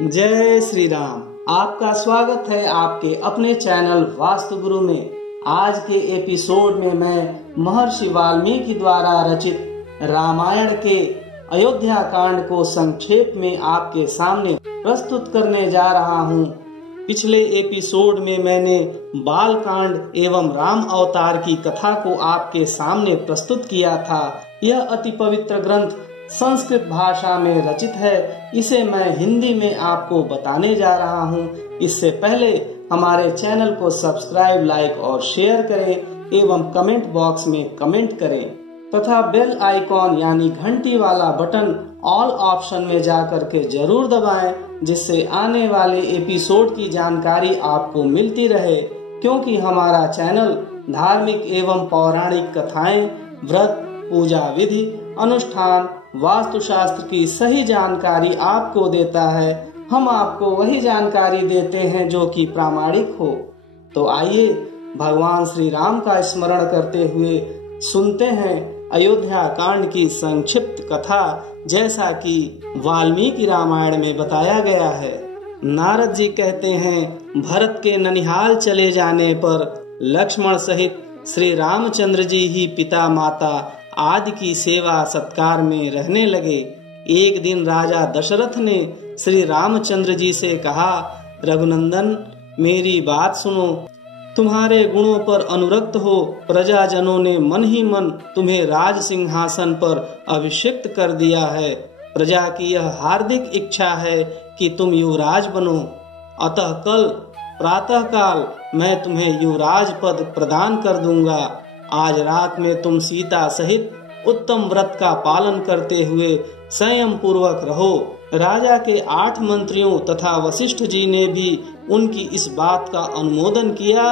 जय श्री राम। आपका स्वागत है आपके अपने चैनल वास्तु गुरु में। आज के एपिसोड में मैं महर्षि वाल्मीकि द्वारा रचित रामायण के अयोध्या कांड को संक्षेप में आपके सामने प्रस्तुत करने जा रहा हूँ। पिछले एपिसोड में मैंने बाल कांड एवं राम अवतार की कथा को आपके सामने प्रस्तुत किया था। यह अति पवित्र ग्रंथ संस्कृत भाषा में रचित है। इसे मैं हिंदी में आपको बताने जा रहा हूँ। इससे पहले हमारे चैनल को सब्सक्राइब, लाइक और शेयर करें एवं कमेंट बॉक्स में कमेंट करें तथा बेल आइकॉन यानी घंटी वाला बटन ऑल ऑप्शन में जाकर के जरूर दबाएं, जिससे आने वाले एपिसोड की जानकारी आपको मिलती रहे। क्योंकि हमारा चैनल धार्मिक एवं पौराणिक कथाएं, व्रत, पूजा विधि, अनुष्ठान, वास्तुशास्त्र की सही जानकारी आपको देता है। हम आपको वही जानकारी देते हैं जो कि प्रामाणिक हो। तो आइए भगवान श्री राम का स्मरण करते हुए सुनते हैं अयोध्या कांड की संक्षिप्त कथा, जैसा कि वाल्मीकि रामायण में बताया गया है। नारद जी कहते हैं, भरत के ननिहाल चले जाने पर लक्ष्मण सहित श्री रामचंद्र जी ही पिता माता आदि की सेवा सत्कार में रहने लगे। एक दिन राजा दशरथ ने श्री रामचंद्र जी से कहा, रघुनंदन मेरी बात सुनो, तुम्हारे गुणों पर अनुरक्त हो प्रजाजनों ने मन ही मन तुम्हें राज सिंहासन पर अभिषिक्त कर दिया है। प्रजा की यह हार्दिक इच्छा है कि तुम युवराज बनो। अतः कल प्रातः काल मैं तुम्हें युवराज पद प्रदान कर दूंगा। आज रात में तुम सीता सहित उत्तम व्रत का पालन करते हुए संयम पूर्वक रहो। राजा के 8 मंत्रियों तथा वशिष्ठ जी ने भी उनकी इस बात का अनुमोदन किया।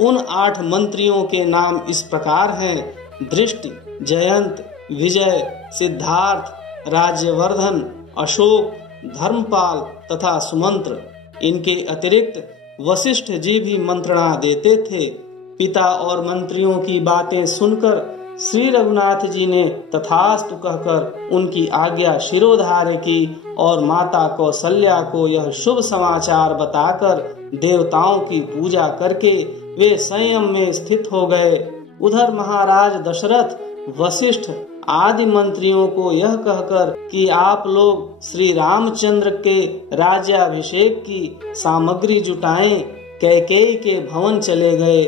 उन 8 मंत्रियों के नाम इस प्रकार हैं: दृष्टि, जयंत, विजय, सिद्धार्थ, राज्यवर्धन, अशोक, धर्मपाल तथा सुमंत्र। इनके अतिरिक्त वशिष्ठ जी भी मंत्रणा देते थे। पिता और मंत्रियों की बातें सुनकर श्री रघुनाथ जी ने तथास्तु कहकर उनकी आज्ञा शिरोधार्य की और माता कौशल्या को यह शुभ समाचार बताकर देवताओं की पूजा करके वे संयम में स्थित हो गए। उधर महाराज दशरथ वशिष्ठ आदि मंत्रियों को यह कहकर कि आप लोग श्री रामचंद्र के राज्याभिषेक की सामग्री जुटाएं, कैकेयी के भवन चले गए।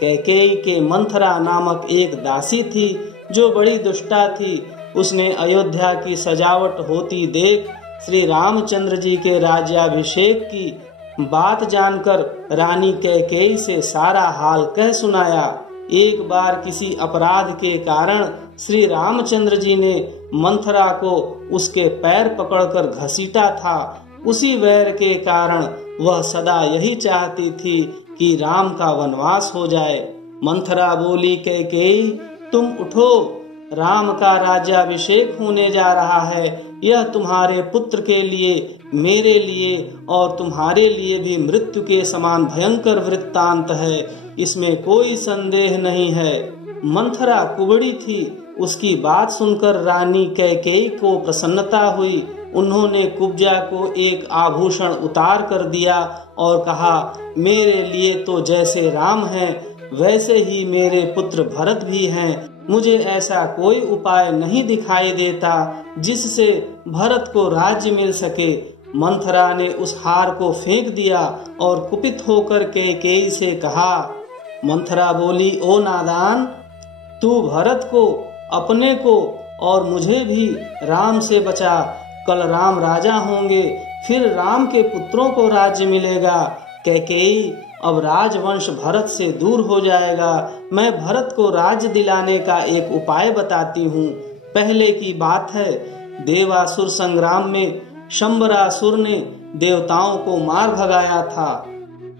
कैकेयी के मंथरा नामक एक दासी थी जो बड़ी दुष्टा थी। उसने अयोध्या की सजावट होती देख श्री रामचंद्र जी के राज्याभिषेक की बात जानकर रानी कैकेयी से सारा हाल कह सुनाया। एक बार किसी अपराध के कारण श्री रामचंद्र जी ने मंथरा को उसके पैर पकड़कर घसीटा था। उसी वैर के कारण वह सदा यही चाहती थी कि राम का वनवास हो जाए। मंथरा बोली, कैकेयी तुम उठो, राम का राज्याभिषेक होने जा रहा है। यह तुम्हारे पुत्र के लिए, मेरे लिए और तुम्हारे लिए भी मृत्यु के समान भयंकर वृत्तांत है, इसमें कोई संदेह नहीं है। मंथरा कुबड़ी थी। उसकी बात सुनकर रानी कैकेयी को प्रसन्नता हुई। उन्होंने कुब्जा को एक आभूषण उतार कर दिया और कहा, मेरे लिए तो जैसे राम हैं वैसे ही मेरे पुत्र भरत भी हैं। मुझे ऐसा कोई उपाय नहीं दिखाई देता जिससे भरत को राज्य मिल सके। मंथरा ने उस हार को फेंक दिया और कुपित होकर कैकेयी से कहा। मंथरा बोली, ओ नादान, तू भरत को, अपने को और मुझे भी राम से बचा। कल राम राजा होंगे, फिर राम के पुत्रों को राज्य मिलेगा। कैकेयी, अब राजवंश भरत से दूर हो जाएगा। मैं भरत को राज्य दिलाने का एक उपाय बताती हूँ। पहले की बात है, देवासुर संग्राम में शंबरासुर ने देवताओं को मार भगाया था।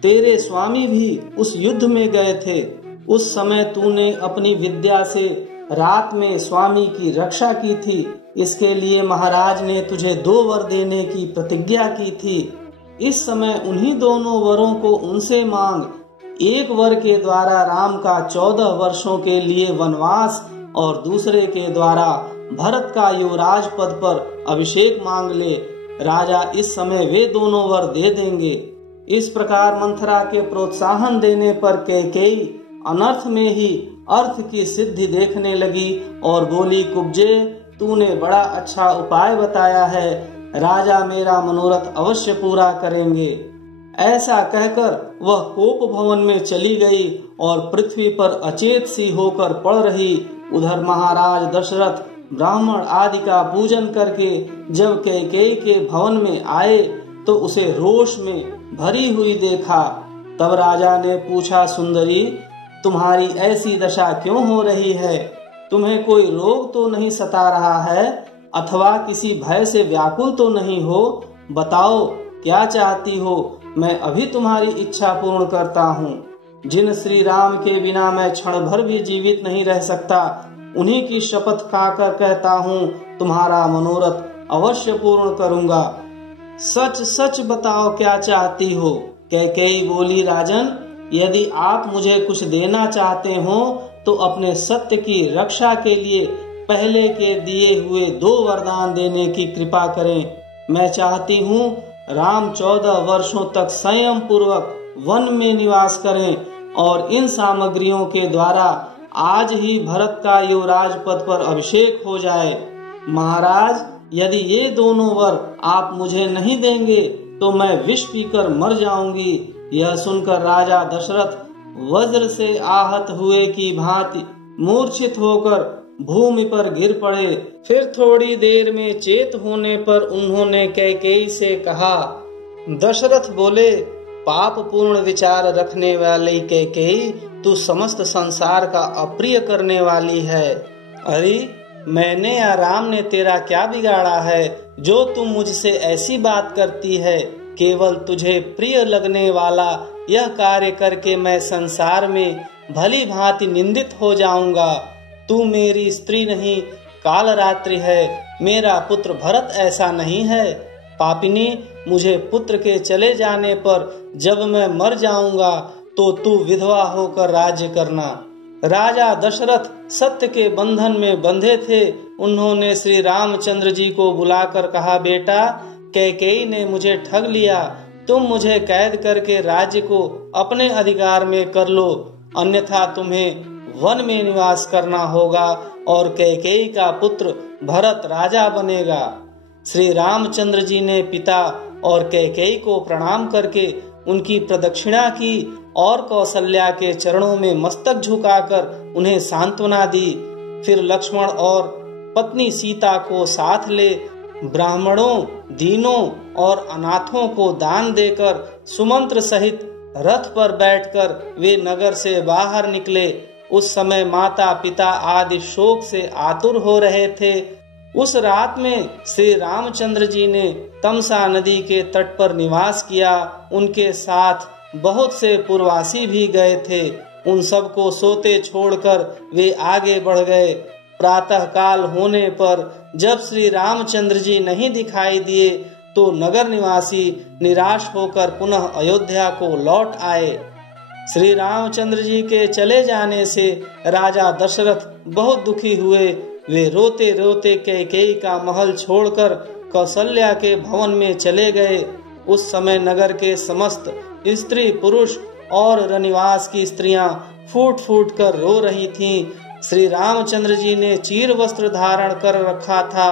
तेरे स्वामी भी उस युद्ध में गए थे। उस समय तूने अपनी विद्या से रात में स्वामी की रक्षा की थी। इसके लिए महाराज ने तुझे 2 वर देने की प्रतिज्ञा की थी। इस समय उन्हीं दोनों वरों को उनसे मांग। एक वर के द्वारा राम का 14 वर्षों के लिए वनवास और दूसरे के द्वारा भरत का युवराज पद पर अभिषेक मांग ले। राजा इस समय वे दोनों वर दे देंगे। इस प्रकार मंथरा के प्रोत्साहन देने पर कैकेयी अनर्थ में ही अर्थ की सिद्धि देखने लगी और बोली, कुब्जे, तूने बड़ा अच्छा उपाय बताया है, राजा मेरा मनोरथ अवश्य पूरा करेंगे। ऐसा कहकर वह कोप भवन में चली गई और पृथ्वी पर अचेत सी होकर पड़ रही। उधर महाराज दशरथ ब्राह्मण आदि का पूजन करके जब कैकेयी के भवन में आए तो उसे रोष में भरी हुई देखा। तब राजा ने पूछा, सुंदरी, तुम्हारी ऐसी दशा क्यों हो रही है? तुम्हें कोई रोग तो नहीं सता रहा है अथवा किसी भय से व्याकुल तो नहीं हो? बताओ क्या चाहती हो, मैं अभी तुम्हारी इच्छा पूर्ण करता हूँ। जिन श्री राम के बिना मैं क्षण भर भी जीवित नहीं रह सकता, उन्हीं की शपथ खाकर कहता हूँ, तुम्हारा मनोरथ अवश्य पूर्ण करूँगा। सच सच बताओ क्या चाहती हो? कैकेयी बोली, राजन, यदि आप मुझे कुछ देना चाहते हो तो अपने सत्य की रक्षा के लिए पहले के दिए हुए 2 वरदान देने की कृपा करें। मैं चाहती हूँ राम 14 वर्षों तक संयम पूर्वक वन में निवास करें और इन सामग्रियों के द्वारा आज ही भरत का युवराज पद पर अभिषेक हो जाए। महाराज, यदि ये दोनों वर आप मुझे नहीं देंगे तो मैं विष पीकर मर जाऊंगी। यह सुनकर राजा दशरथ वज्र से आहत हुए की भांति मूर्छित होकर भूमि पर गिर पड़े। फिर थोड़ी देर में चेत होने पर उन्होंने कैकेयी से कहा। दशरथ बोले, पाप पूर्ण विचार रखने वाली कैकेयी, तू समस्त संसार का अप्रिय करने वाली है। अरे, मैंने या राम ने तेरा क्या बिगाड़ा है जो तुम मुझसे ऐसी बात करती है? केवल तुझे प्रिय लगने वाला यह कार्य करके मैं संसार में भली भांति निंदित हो जाऊंगा। तू मेरी स्त्री नहीं, कालरात्रि है। मेरा पुत्र भरत ऐसा नहीं है। पापिनी, मुझे पुत्र के चले जाने पर जब मैं मर जाऊंगा तो तू विधवा होकर राज्य करना। राजा दशरथ सत्य के बंधन में बंधे थे। उन्होंने श्री रामचंद्र जी को बुलाकर कहा, बेटा, कैकेयी ने मुझे ठग लिया। तुम मुझे कैद करके राज्य को अपने अधिकार में कर लो, अन्यथा तुम्हें वन में निवास करना होगा और कैकेयी का पुत्र भरत राजा बनेगा। श्री रामचंद्र जी ने पिता और कैकेयी को प्रणाम करके उनकी प्रदक्षिणा की और कौशल्या के चरणों में मस्तक झुकाकर उन्हें सांत्वना दी। फिर लक्ष्मण और पत्नी सीता को साथ ले ब्राह्मणों, दीनों और अनाथों को दान देकर सुमंत्र सहित रथ पर बैठकर वे नगर से बाहर निकले। उस समय माता पिता आदि शोक से आतुर हो रहे थे। उस रात में श्री रामचंद्र जी ने तमसा नदी के तट पर निवास किया। उनके साथ बहुत से पूर्ववासी भी गए थे। उन सबको सोते छोड़कर वे आगे बढ़ गए। प्रातः काल होने पर जब श्री रामचंद्र जी नहीं दिखाई दिए तो नगर निवासी निराश होकर पुनः अयोध्या को लौट आए। श्री रामचंद्र जी के चले जाने से राजा दशरथ बहुत दुखी हुए। वे रोते रोते कैकेयी का महल छोड़कर कौशल्या के भवन में चले गए। उस समय नगर के समस्त स्त्री पुरुष और रनिवास की स्त्रियां फूट फूट कर रो रही थीं। श्री रामचंद्र जी ने चीर वस्त्र धारण कर रखा था।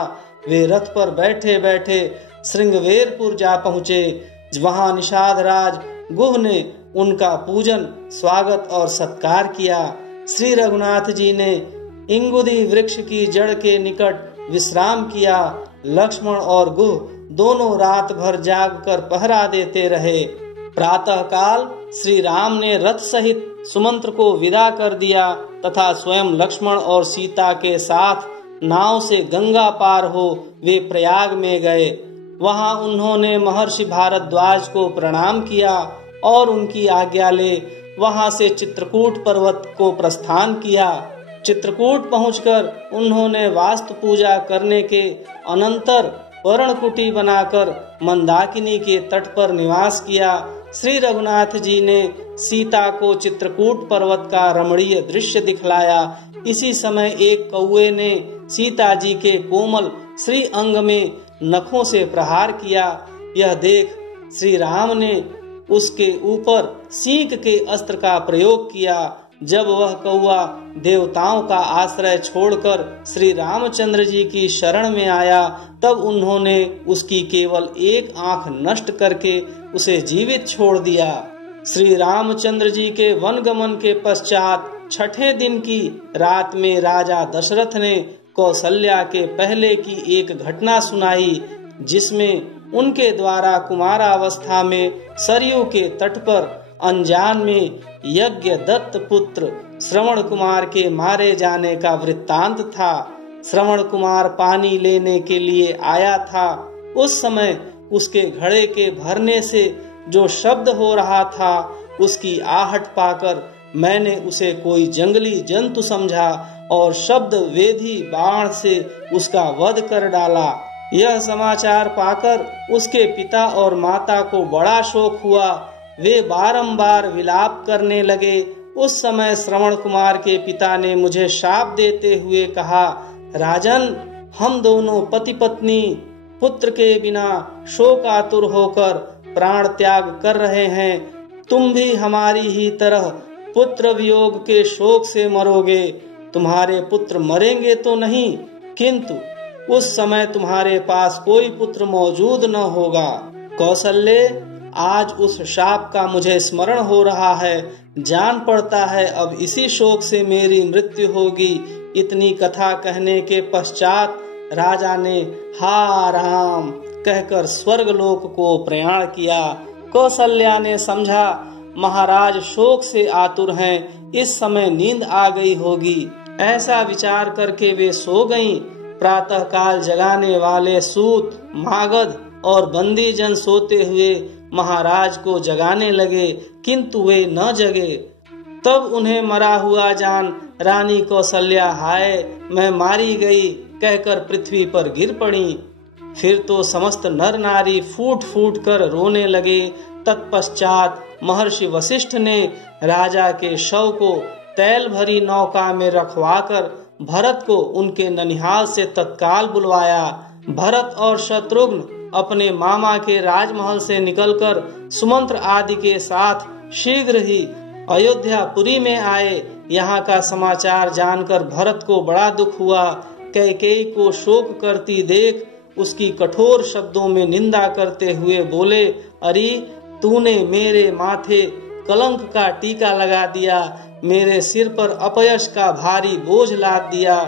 वे रथ पर बैठे बैठे श्रृंगवेरपुर जा पहुँचे। वहाँ निषाद राज गुह ने उनका पूजन, स्वागत और सत्कार किया। श्री रघुनाथ जी ने इंगुदी वृक्ष की जड़ के निकट विश्राम किया। लक्ष्मण और गुह दोनों रात भर जागकर पहरा देते रहे। प्रातः काल श्री राम ने रथ सहित सुमंत्र को विदा कर दिया तथा स्वयं लक्ष्मण और सीता के साथ नाव से गंगा पार हो वे प्रयाग में गए। वहां उन्होंने महर्षि भारद्वाज को प्रणाम किया और उनकी आज्ञा ले वहां से चित्रकूट पर्वत को प्रस्थान किया। चित्रकूट पहुंचकर उन्होंने वास्तु पूजा करने के अनंतर पर्णकुटी बनाकर मंदाकिनी के तट पर निवास किया। श्री रघुनाथ जी ने सीता को चित्रकूट पर्वत का रमणीय दृश्य दिखलाया। इसी समय एक कौवे ने सीता जी के कोमल श्री अंग में नखों से प्रहार किया। यह देख श्री राम ने उसके ऊपर सींग के अस्त्र का प्रयोग किया। जब वह कौआ देवताओं का आश्रय छोड़कर श्री रामचंद्र जी की शरण में आया, तब उन्होंने उसकी केवल एक आंख नष्ट करके उसे जीवित छोड़ दिया। श्री रामचंद्र जी के वनगमन के पश्चात छठे दिन की रात में राजा दशरथ ने कौशल्या के पहले की एक घटना सुनाई, जिसमें उनके द्वारा कुमारावस्था में सरयू के तट पर अनजान में यज्ञ दत्त पुत्र श्रवण कुमार के मारे जाने का वृत्तांत था। श्रवण कुमार पानी लेने के लिए आया था। उस समय उसके घड़े के भरने से जो शब्द हो रहा था, उसकी आहट पाकर मैंने उसे कोई जंगली जंतु समझा और शब्द वेधी बाण से उसका वध कर डाला। यह समाचार पाकर उसके पिता और माता को बड़ा शोक हुआ। वे बारंबार विलाप करने लगे। उस समय श्रवण कुमार के पिता ने मुझे शाप देते हुए कहा, राजन, हम दोनों पति पत्नी पुत्र के बिना शोकातुर होकर प्राण त्याग कर रहे हैं। तुम भी हमारी ही तरह पुत्र वियोग के शोक से मरोगे। तुम्हारे पुत्र मरेंगे तो नहीं, किंतु उस समय तुम्हारे पास कोई पुत्र मौजूद न होगा। कौशल्य, आज उस शाप का मुझे स्मरण हो रहा है। जान पड़ता है अब इसी शोक से मेरी मृत्यु होगी। इतनी कथा कहने के पश्चात राजा ने हा राम कहकर स्वर्गलोक को प्रयाण किया। कौशल्या ने समझा महाराज शोक से आतुर हैं, इस समय नींद आ गई होगी। ऐसा विचार करके वे सो गईं। प्रातः काल जगाने वाले सूत, मागध और बंदी जन सोते हुए महाराज को जगाने लगे, किंतु वे न जगे। तब उन्हें मरा हुआ जान रानी कौशल्या हाय मैं मारी गई कहकर पृथ्वी पर गिर पड़ी। फिर तो समस्त नर नारी फूट फूट कर रोने लगे। तत्पश्चात महर्षि वशिष्ठ ने राजा के शव को तैल भरी नौका में रखवाकर भरत को उनके ननिहाल से तत्काल बुलवाया। भरत और शत्रुघ्न अपने मामा के राजमहल से निकलकर सुमंत्र आदि के साथ शीघ्र ही अयोध्यापुरी में आए। यहाँ का समाचार जानकर भरत को बड़ा दुख हुआ। कैकेयी को शोक करती देख उसकी कठोर शब्दों में निंदा करते हुए बोले, अरे तूने मेरे माथे कलंक का टीका लगा दिया, मेरे सिर पर अपयश का भारी बोझ लाद दिया।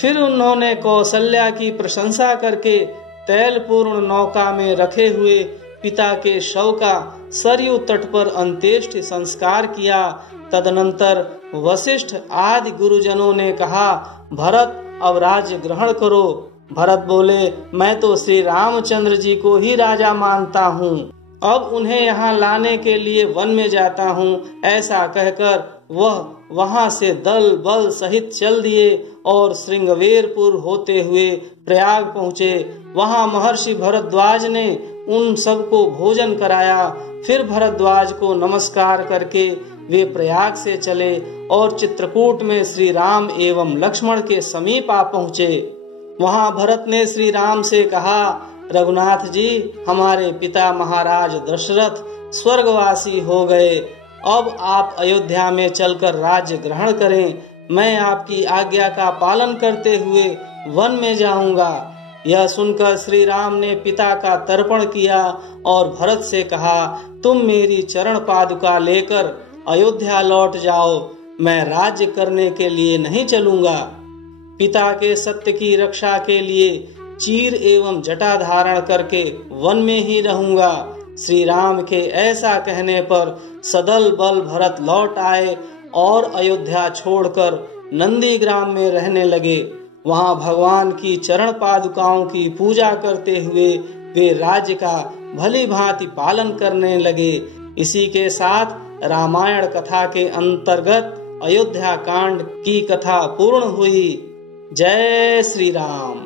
फिर उन्होंने कौशल्या की प्रशंसा करके तैलपूर्ण नौका में रखे हुए पिता के शव का सरयू तट पर अंत्येष्टि संस्कार किया। तदनंतर वशिष्ठ आदि गुरुजनों ने कहा, भरत अब राज्य ग्रहण करो। भरत बोले, मैं तो श्री रामचंद्र जी को ही राजा मानता हूँ, अब उन्हें यहाँ लाने के लिए वन में जाता हूँ। ऐसा कहकर वह वहाँ से दल बल सहित चल दिए और श्रृंगवेरपुर होते हुए प्रयाग पहुँचे। वहाँ महर्षि भरद्वाज ने उन सबको भोजन कराया। फिर भरद्वाज को नमस्कार करके वे प्रयाग से चले और चित्रकूट में श्री राम एवं लक्ष्मण के समीप आ पहुँचे। वहाँ भरत ने श्री राम से कहा, रघुनाथ जी, हमारे पिता महाराज दशरथ स्वर्गवासी हो गए। अब आप अयोध्या में चलकर राज्य ग्रहण करें। मैं आपकी आज्ञा का पालन करते हुए वन में जाऊंगा। यह सुनकर श्री राम ने पिता का तर्पण किया और भरत से कहा, तुम मेरी चरण पादुका लेकर अयोध्या लौट जाओ, मैं राज्य करने के लिए नहीं चलूंगा। पिता के सत्य की रक्षा के लिए चीर एवं जटा धारण करके वन में ही रहूंगा। श्री राम के ऐसा कहने पर सदल बल भरत लौट आए और अयोध्या छोड़कर नंदीग्राम में रहने लगे। वहां भगवान की चरण पादुकाओं की पूजा करते हुए वे राज्य का भली भांति पालन करने लगे। इसी के साथ रामायण कथा के अंतर्गत अयोध्या कांड की कथा पूर्ण हुई। जय श्री राम।